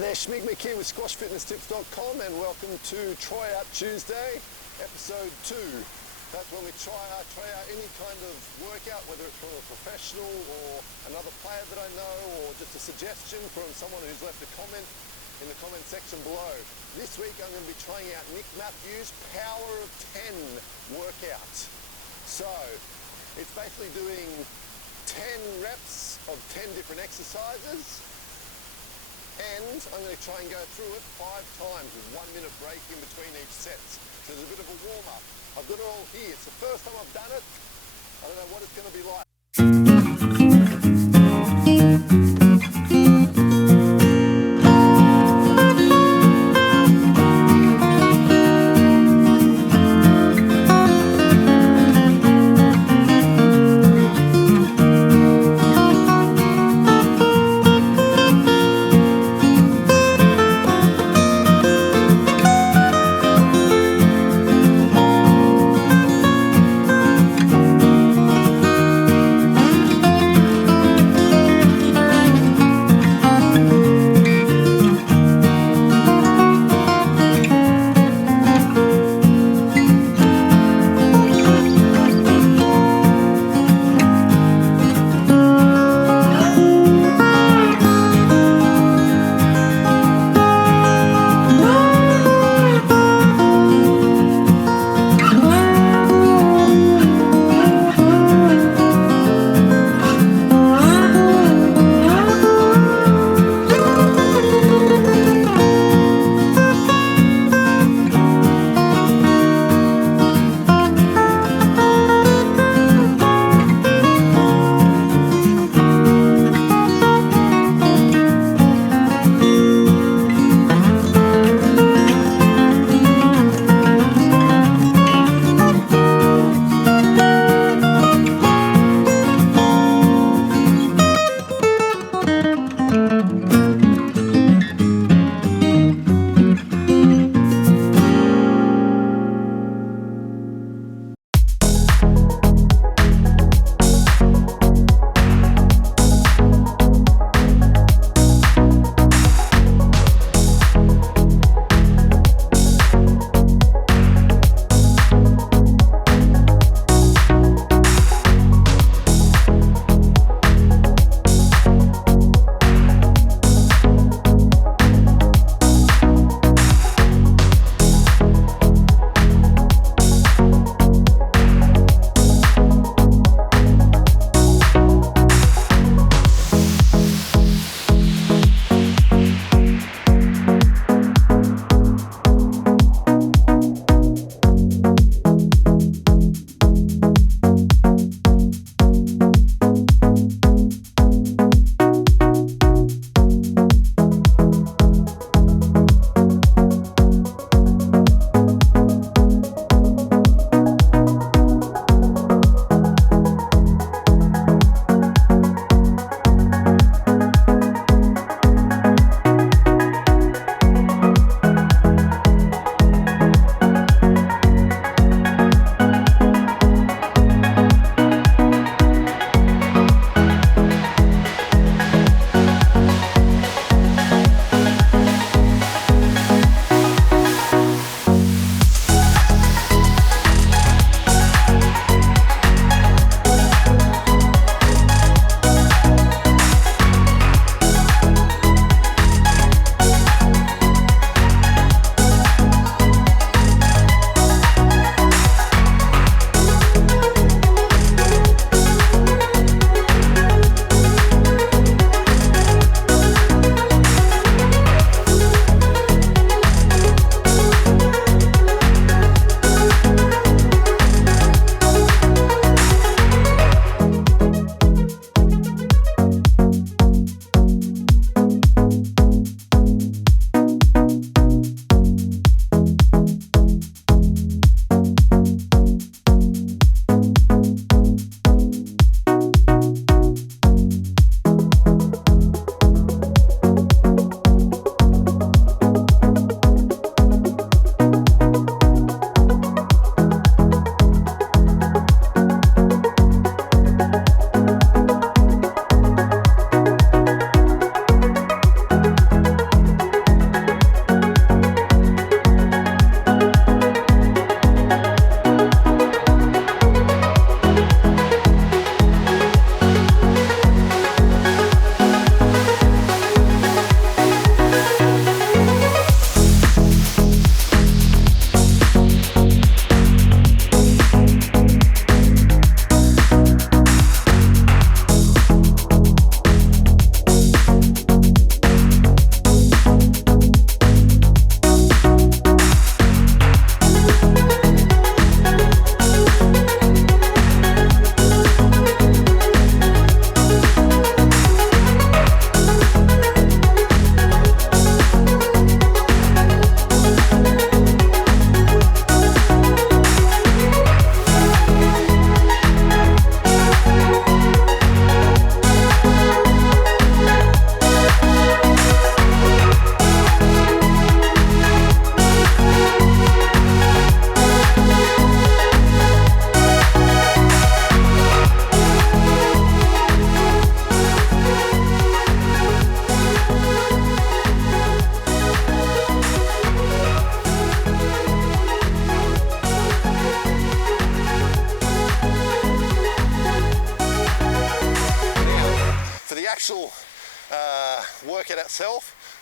there, Schmig Mick here with SquashFitnessTips.com and welcome to Tryout Tuesday, episode 2. That's when we try out any kind of workout, whether it's from a professional or another player that I know, or just a suggestion from someone who's left a comment in the comment section below. This week I'm going to be trying out Nick Matthews' Power of 10 workout. So, it's basically doing 10 reps of 10 different exercises. And I'm going to try and go through it 5 times with 1 minute break in between each set. So there's a bit of a warm-up. I've got it all here. It's the first time I've done it. I don't know what it's going to be like.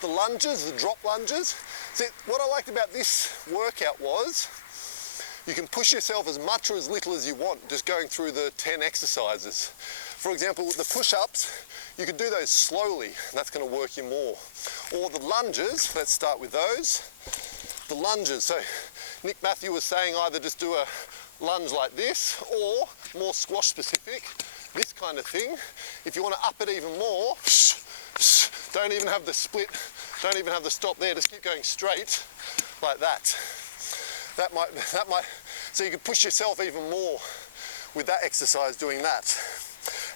the lunges, the drop lunges. See, what I liked about this workout was you can push yourself as much or as little as you want, just going through the 10 exercises. For example, the push-ups, you could do those slowly, and that's going to work you more. Or the lunges, let's start with those. The lunges, so Nick Matthew was saying either just do a lunge like this, or more squash specific, this kind of thing. If you want to up it even more, don't even have the split, don't even have the stop there, just keep going straight like that. That might, so you could push yourself even more with that exercise doing that.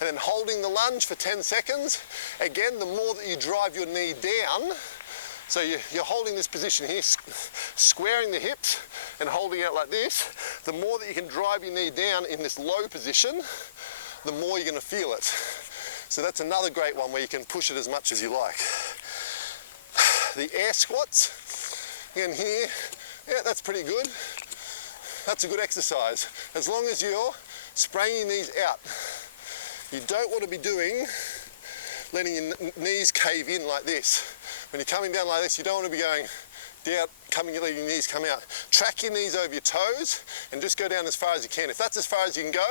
And then holding the lunge for 10 seconds. Again, the more that you drive your knee down, so you're holding this position here, squaring the hips and holding out like this, the more that you can drive your knee down in this low position, the more you're going to feel it. So that's another great one where you can push it as much as you like. The air squats, again here, yeah, that's pretty good. That's a good exercise. As long as you're spraying your knees out. You don't want to be letting your knees cave in like this. When you're coming down like this, you don't want to be going down, letting your knees come out. Track your knees over your toes and just go down as far as you can. If that's as far as you can go,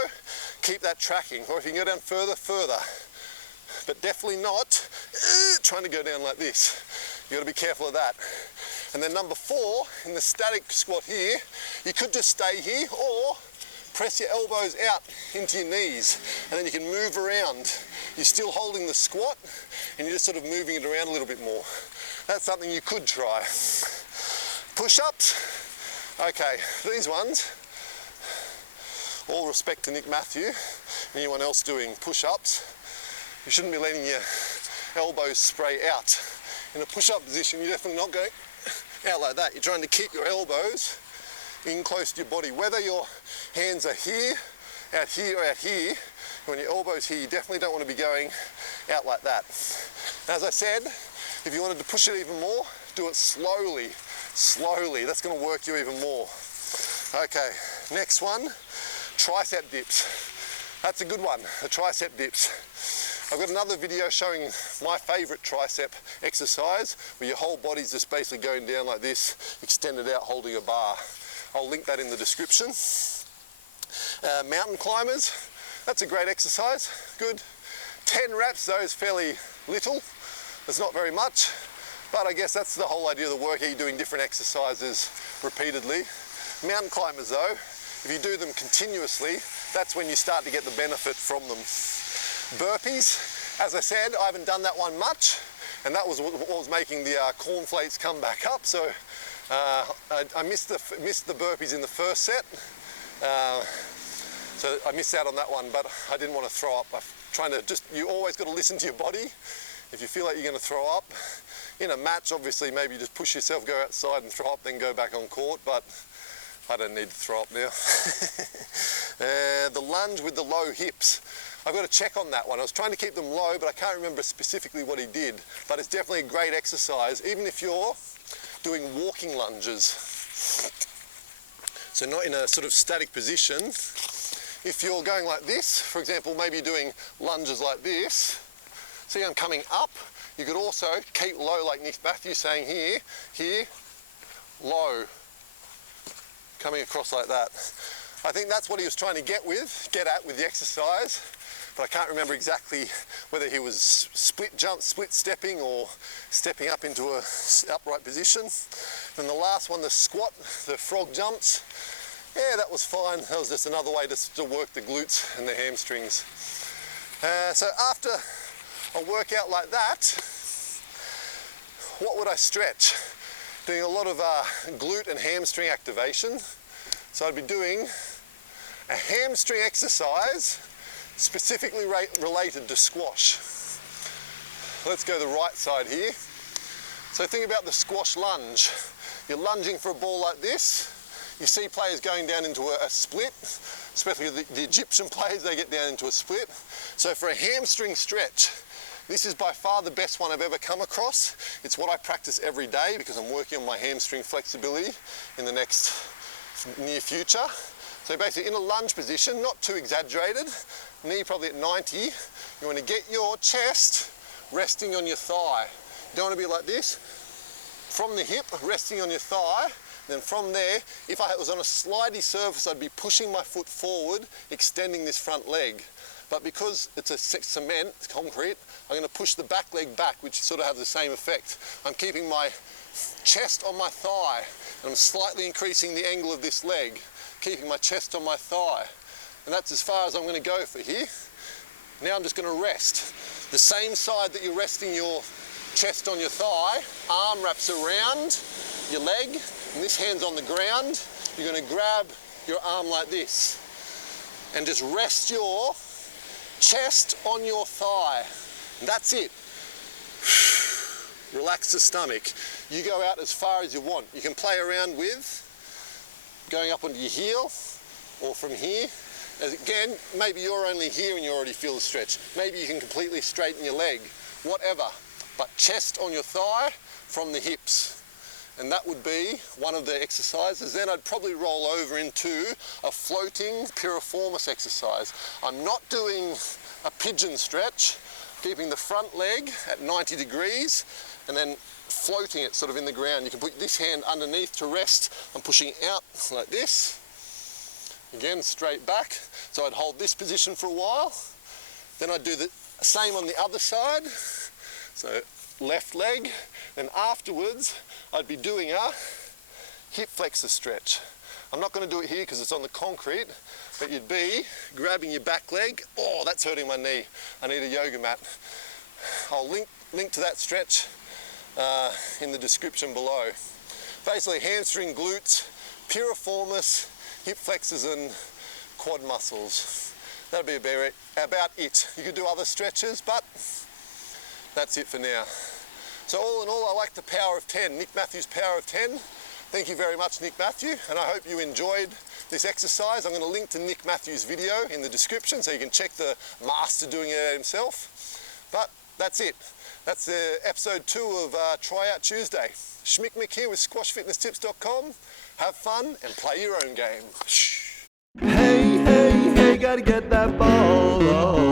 keep that tracking. Or if you can go down further, further. But definitely not trying to go down like this. You've got to be careful of that. And then number 4, in the static squat here, you could just stay here or press your elbows out into your knees, and then you can move around. You're still holding the squat, and you're just sort of moving it around a little bit more. That's something you could try. Push-ups. Okay, these ones, all respect to Nick Matthew, anyone else doing push-ups, you shouldn't be letting your elbows spray out. In a push-up position, you're definitely not going out like that. You're trying to keep your elbows in close to your body. Whether your hands are here, or out here, when your elbow's here, you definitely don't want to be going out like that. And as I said, if you wanted to push it even more, do it slowly, slowly. That's going to work you even more. Okay, next one, tricep dips. That's a good one, the tricep dips. I've got another video showing my favourite tricep exercise, where your whole body's just basically going down like this, extended out holding a bar. I'll link that in the description. Mountain climbers, that's a great exercise, good. 10 reps though is fairly little, it's not very much, but I guess that's the whole idea of the workout, you're doing different exercises repeatedly. Mountain climbers though, if you do them continuously, that's when you start to get the benefit from them. Burpees, as I said, I haven't done that one much, and that was what was making the cornflakes come back up, so I missed the burpees in the first set, so I missed out on that one, but I didn't want to throw up. I'm trying to you always got to listen to your body. If you feel like you're going to throw up, in a match obviously maybe just push yourself, go outside and throw up, then go back on court, but I don't need to throw up now. The lunge with the low hips. I've got to check on that one. I was trying to keep them low, but I can't remember specifically what he did, but it's definitely a great exercise, even if you're doing walking lunges. So not in a sort of static position. If you're going like this, for example, maybe doing lunges like this, see I'm coming up, you could also keep low like Nick Matthew saying here, low, coming across like that. I think that's what he was trying to get at with the exercise, but I can't remember exactly whether he was split stepping or stepping up into a upright position. Then the last one, the squat, the frog jumps, yeah, that was fine. That was just another way to work the glutes and the hamstrings. So after a workout like that, what would I stretch? Doing a lot of glute and hamstring activation. So I'd be doing a hamstring exercise specifically related to squash. Let's go the right side here. So think about the squash lunge. You're lunging for a ball like this. You see players going down into a split, especially the Egyptian players, they get down into a split. So for a hamstring stretch, this is by far the best one I've ever come across. It's what I practice every day because I'm working on my hamstring flexibility in the next near future. So basically in a lunge position, not too exaggerated, knee probably at 90, you want to get your chest resting on your thigh. You don't want to be like this. From the hip, resting on your thigh. Then from there, if I was on a slidey surface, I'd be pushing my foot forward, extending this front leg. But because it's a cement, it's concrete, I'm going to push the back leg back, which sort of has the same effect. I'm keeping my chest on my thigh, and I'm slightly increasing the angle of this leg, keeping my chest on my thigh. And that's as far as I'm going to go for here. Now I'm just going to rest. The same side that you're resting your chest on your thigh, arm wraps around your leg, and this hand's on the ground. You're going to grab your arm like this and just rest your chest on your thigh. And that's it. Relax the stomach. You go out as far as you want. You can play around with going up onto your heel or from here. As again, maybe you're only here and you already feel the stretch. Maybe you can completely straighten your leg, whatever. But chest on your thigh from the hips. And that would be one of the exercises. Then I'd probably roll over into a floating piriformis exercise. I'm not doing a pigeon stretch, keeping the front leg at 90 degrees and then floating it sort of in the ground. You can put this hand underneath to rest. I'm pushing out like this. Again, straight back. So I'd hold this position for a while. Then I'd do the same on the other side. So left leg. Then afterwards, I'd be doing a hip flexor stretch. I'm not going to do it here because it's on the concrete, but you'd be grabbing your back leg. Oh, that's hurting my knee. I need a yoga mat. I'll link to that stretch in the description below. Basically, hamstring, glutes, piriformis, hip flexors and quad muscles. That'll be about it. You could do other stretches, but that's it for now. So all in all, I like the power of 10, Nick Matthews' power of 10. Thank you very much, Nick Matthew, and I hope you enjoyed this exercise. I'm going to link to Nick Matthews' video in the description so you can check the master doing it himself. But that's it. That's episode 2 of Tryout Tuesday. Schmick Mick here with squashfitnesstips.com. Have fun and play your own game. Hey, hey, hey, gotta get that ball.